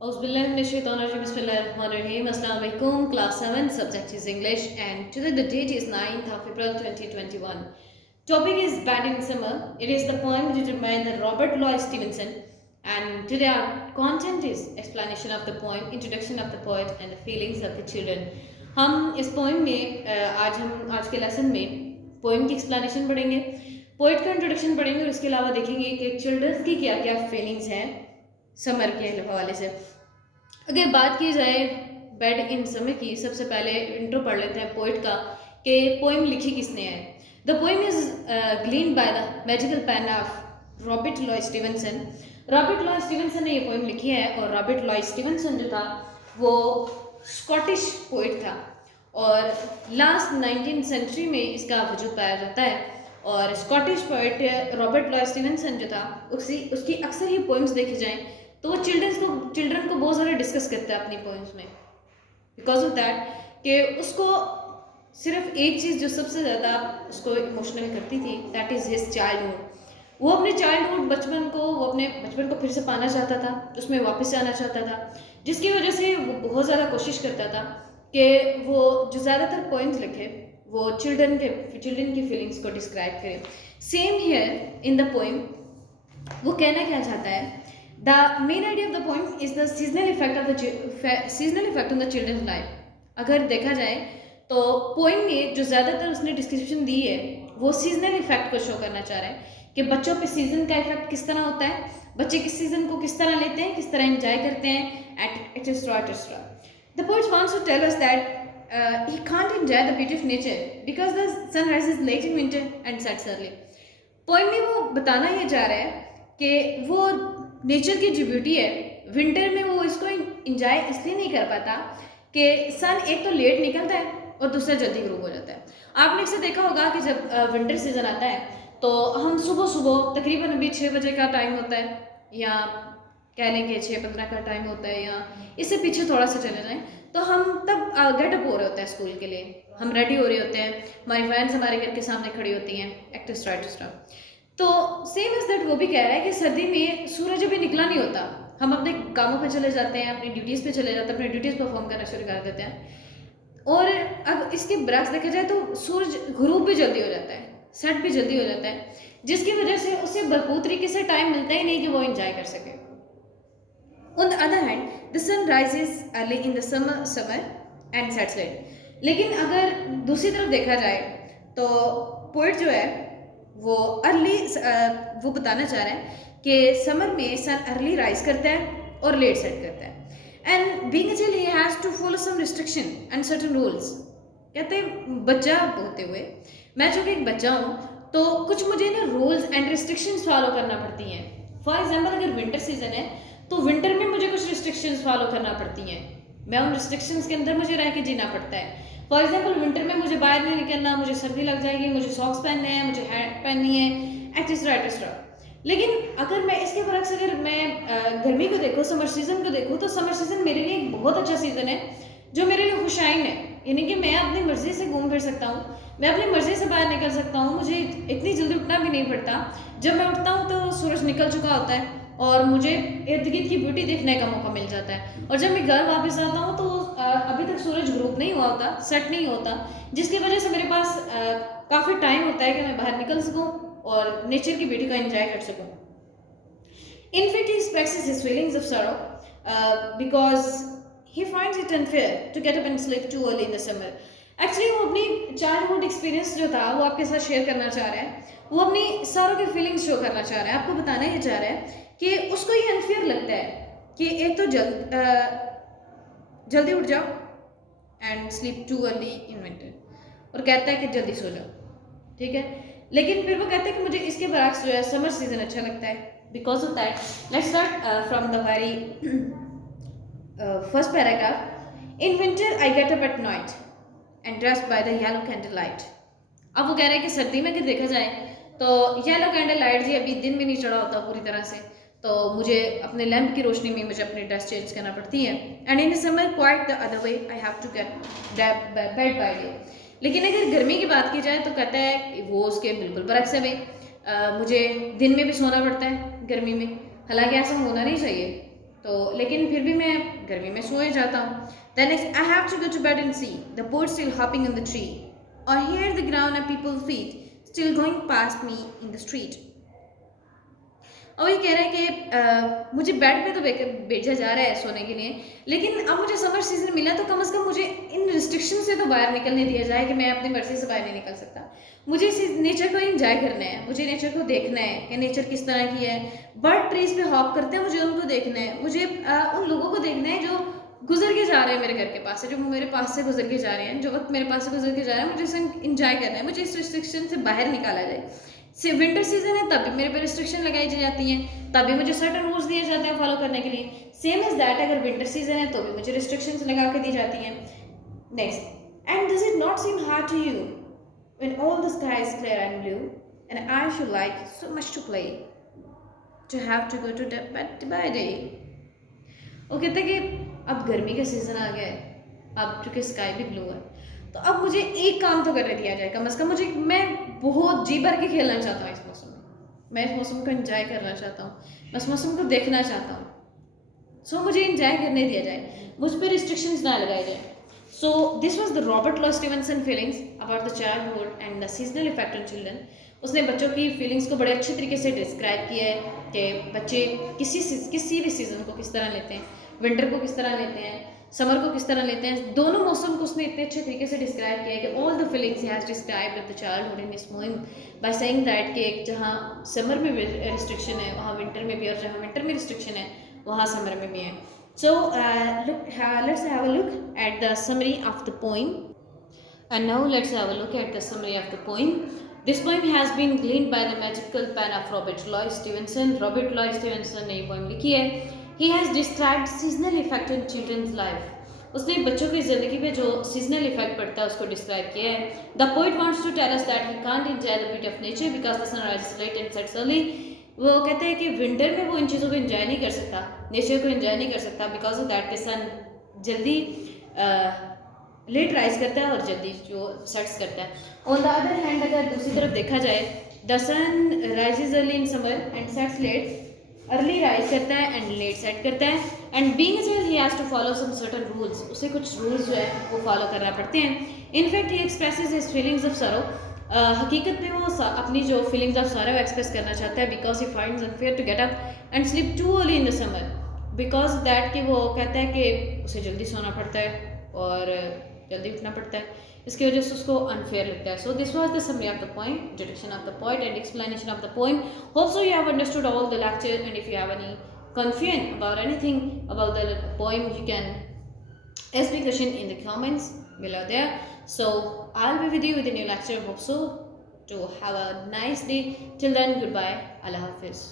Bismillahirrahmanirrahim. Assalamu alaikum. Class 7 subject is English and today the date is 9th of April 2021. Topic is Bad in Summer. It is the poem written by the Robert Louis Stevenson and today our content is explanation of the poem, introduction of the poet and the feelings of the children. हम इस poem में आज के lesson में poem की explanation पढ़ेंगे, poet का introduction पढ़ेंगे और इसके अलावा देखेंगे कि चिल्ड्रंस की क्या क्या फीलिंग्स हैं समर के हवाले से। अगर बात की जाए बेड इन समर की, सबसे पहले इंट्रो पढ़ लेते हैं पोइट का कि पोइम लिखी किसने है। The poem is gleaned by the magical pen of Robert Louis Stevenson. Robert Louis Stevenson ने ये पोइम लिखी है और रॉबर्ट लॉय स्टीवनसन जो था वो स्कॉटिश पोइट था और लास्ट 19th सेंचुरी में इसका वजूद पाया जाता है। और Scottish poet Robert Louis Stevenson जो था उसकी अक्सर ही पोइम्स देखी जाएं तो वो चिल्ड्रन को बहुत ज़्यादा डिस्कस करता है अपनी पोइम्स में, बिकॉज ऑफ दैट कि उसको सिर्फ एक चीज़ जो सबसे ज़्यादा उसको इमोशनल करती थी, दैट इज़ हिज चाइल्डहुड। वो अपने चाइल्डहुड बचपन को फिर से पाना चाहता था, उसमें वापस जाना चाहता था, जिसकी वजह से वो बहुत ज़्यादा कोशिश करता था कि वो जो ज़्यादातर पोइम्स लिखे वो चिल्ड्रन की फीलिंग्स को डिस्क्राइब करे। Same here in the poem वो कहना क्या चाहता है, the main idea of the poem is the seasonal effect on the childrens life. अगर देखा जाए तो पोइम में जो ज़्यादातर उसने डिस्क्रिप्शन दी है वो सीजनल इफेक्ट को शो करना चाह रहा है कि बच्चों पे सीजन का इफेक्ट किस तरह होता है, बच्चे किस सीजन को किस तरह लेते हैं, किस तरह एंजॉय करते हैं, etcetera etcetera. The poet wants to tell us that he can't enjoy the beauty of nature because the sun rises late in winter and sets early। Poem में वो बताना ये चाह रहा है कि वो नेचर की जो ब्यूटी है विंटर में वो इसको इंजॉय इसलिए नहीं कर पाता कि सन एक तो लेट निकलता है और दूसरा जल्दी ग्रूव हो जाता है। आपने इसे देखा होगा कि जब विंटर सीजन आता है तो हम सुबह तकरीबन अभी 6 बजे का टाइम होता है या कह लें कि 6:15 का टाइम होता है या इससे पीछे थोड़ा सा चले जाएं तो हम तब गेटअप हो रहे होते हैं स्कूल के लिए, हम रेडी हो रहे होते हैं, हमारी फ्रेंड्स हमारे घर के सामने खड़ी होती हैं, एक्स्ट्रा एक्स्ट्रा। तो सेम एज दैट वो भी कह रहा है कि सर्दी में सूरज अभी निकला नहीं होता, हम अपने कामों पे चले जाते हैं, अपनी ड्यूटीज़ पे चले जाते हैं, अपनी ड्यूटीज़ परफॉर्म करना शुरू कर देते हैं। और अब इसके बरक्स देखा जाए तो सूरज गुरूब भी जल्दी हो जाता है, सेट भी जल्दी हो जाता है, जिसकी वजह से उसे भरपूर तरीके से टाइम मिलता ही नहीं कि वो इंजॉय कर सके। On the other hand, the sun rises early in the summer and sets late। लेकिन अगर दूसरी तरफ देखा जाए तो पोइट जो है वो वो बताना चाह रहे हैं कि समर में सन अर्ली राइज करता है और लेट सेट करता है। And being a child he has to follow some restriction and certain rules. कहते हैं बच्चा होते हुए मैं चूँकि एक बच्चा हूँ तो कुछ मुझे ना रूल्स एंड रिस्ट्रिक्शंस फॉलो करना पड़ती हैं। फॉर एग्जाम्पल अगर विंटर सीजन है तो विंटर में मुझे कुछ रिस्ट्रिक्शंस फॉलो करना पड़ती हैं, मैं उन रिस्ट्रिक्शंस के अंदर मुझे रह के जीना पड़ता है। फॉर एग्जांपल विंटर में मुझे बाहर नहीं निकलना, मुझे सर्दी लग जाएगी, मुझे सॉक्स पहनने हैं, मुझे हैट पहननी है, एक्सेट्रा एक्सेट्रा। लेकिन अगर मैं इसके बरक्स अगर मैं गर्मी को देखूँ, समर सीज़न को देखूँ तो समर सीज़न मेरे लिए एक बहुत अच्छा सीज़न है जो मेरे लिए खुशाइन है, यानी कि मैं अपनी मर्ज़ी से घूम फिर सकता हूँ, मैं अपनी मर्ज़ी से बाहर निकल सकता हूँ, मुझे इतनी जल्दी उठना भी नहीं पड़ता। जब मैं उठता हूँ तो सूरज निकल चुका होता है और मुझे इर्द गिर्द की ब्यूटी देखने का मौका मिल जाता है। और जब मैं घर वापस आता हूँ तो अभी तक सूरज ग्रूप नहीं हुआ होता, सेट नहीं होता, जिसकी वजह से मेरे पास काफ़ी टाइम होता है कि मैं बाहर निकल सकूँ और नेचर की ब्यूटी का एंजॉय कर सकूँ। In fact, he expresses his feelings of sorrow because he finds it unfair to get up and sleep too early in the summer। Actually वो अपनी चाइल्डहुड एक्सपीरियंस जो था वो आपके साथ शेयर करना चाह रहा है, वो अपनी सारों की फीलिंग्स शो करना चाह रहा है, आपको बताना ये चाह रहा है कि उसको ये अनफेयर लगता है कि एक तो जल्दी उठ जाओ and sleep too early in winter, और कहता है कि जल्दी सो जाओ, ठीक है। लेकिन फिर वो कहता है कि मुझे इसके बरक्स जो है समर सीजन अच्छा लगता है। Because of that let's start from the very first paragraph. In winter I get up at night and dressed by the yellow candle light. अब वो कह रहा है कि सर्दी में अगर देखा जाए तो येलो कैंडल लाइट जी अभी दिन में नहीं चढ़ा होता पूरी तरह से, तो मुझे अपने लैंप की रोशनी में मुझे अपनी ड्रेस चेंज करना पड़ती है। And in summer quite the other way I have to get bed by day. लेकिन अगर गर्मी की बात की जाए तो कहता है वो उसके बिल्कुल बरक्स है, मुझे दिन में भी सोना पड़ता है गर्मी में, हालांकि ऐसा होना नहीं चाहिए। तो लेकिन फिर भी मैं गर्मी में सो ही जाता हूँ. Then next, I have to go to bed and see the birds still hopping on the tree, or hear the ground and people's feet still going past me in the street. और ये कह रहे हैं कि मुझे bed पे तो भेजा जा रहा है सोने के लिए, लेकिन अब मुझे समर सीजन मिला तो कम से कम मुझे इन रिस्ट्रिक्शन से तो बाहर निकलने दिया जाए कि मैं अपनी मर्जी से बाहर नहीं निकल सकता. मुझे इस नेचर को एंजॉय करना है, मुझे नेचर को देखना है कि नेचर किस तरह की है. बर्ड ट्रीज पे हॉप करते हैं, मुझे उनको देखना है. मुझे उन लोगों को देखना है जो गुजर के जा रहे हैं मेरे घर के पास से, जो मेरे पास से गुजर के जा रहे हैं, जो वक्त मेरे पास से गुजर के जा रहे हैं, मुझे इसे इंजॉय करना है. मुझे इस रिस्ट्रिक्शन से बाहर निकाला जाए. विंटर सीजन है तब भी मेरे पे रिस्ट्रिक्शन लगाई जाती हैं, तब भी मुझे सर्टेन रूल्स दिए जाते हैं फॉलो करने के लिए. सेम इज दैट, अगर विंटर सीजन है तो भी मुझे रिस्ट्रिक्शंस लगा के दी जाती हैं. Next, and does it not seem hard to you when all the sky is clear and blue and I should like so much to play to have to go to bed by day. वो कहते हैं कि अब गर्मी का season आ गया है, अब चूँकि स्काई भी ब्लू है, तो अब मुझे एक काम तो करने दिया जाए कम से कम. मैं बहुत जी भर के खेलना चाहता हूँ इस मौसम में, मैं इस मौसम को एंजॉय करना चाहता हूँ, मैं इस मौसम को देखना चाहता हूँ. सो मुझे एंजॉय करने दिया जाए, मुझ पर रिस्ट्रिक्शंस ना लगाए जाए. So this was the Robert Louis Stevenson feelings about the childhood and the seasonal effect on children. उसने बच्चों की फीलिंग्स को बड़े अच्छे तरीके से डिस्क्राइब किया है कि बच्चे किसी भी सीज़न को किस तरह लेते हैं, विंटर को किस तरह लेते हैं, समर को किस तरह लेते हैं. दोनों मौसम को उसने इतने अच्छे तरीके से डिस्क्राइब किया है कि all the feelings he has described the childhood in this poem by saying that कि जहाँ समर में रिस्ट्रिक्शन है वहाँ विंटर में भी, और जहाँ विंटर में रिस्ट्रिक्शन है वहाँ समर में भी है. So let's have a look at the summary of the poem. And now let's have a look at the summary of the poem. This poem has been gleaned by the magical pen of Robert Louis Stevenson. Robert Louis Stevenson ने ये poem लिखी है. He has described seasonal effect on children's life. उसने बच्चों की ज़िंदगी में जो seasonal effect पड़ता है उसको describe किया है. The poet wants to tell us that he can't enjoy the beauty of nature because the sun rises late and sets early. वो कहते हैं कि विंटर में वो इन चीज़ों को enjoy नहीं कर सकता, नेचर को enjoy नहीं कर सकता because of that कि सन जल्दी लेट राइज करता है और जल्दी जो सेट्स करता है. ऑन द अदर हैंड अगर दूसरी तरफ देखा जाए, the sun rises early in summer and sets late. Early rise करता है एंड लेट सेट करता है. And being as well he has to follow some certain rules. उसे कुछ रूल्स जो है वो फॉलो करना पड़ते हैं. In fact he expresses his feelings of सरो. हकीकत में वो अपनी जो फीलिंग्स ऑफ सरो एक्सप्रेस करना चाहता है because he finds unfair to get up and sleep too early in the summer. Because that कि वो कहता है कि उसे जल्दी सोना पड़ता है और जल्दी उठना पड़ता है, इसकी वजह से उसको अनफेयर लगता है. So this was the summary of the poem, introduction of the poet and explanation of the poem. Hope so you have understood all the lecture and if you have any confusion about anything about the poem, you can ask me question in the comments below there. So I'll be with you with a new lecture. Hope so to have a nice day. Till then, goodbye. Allah Hafiz.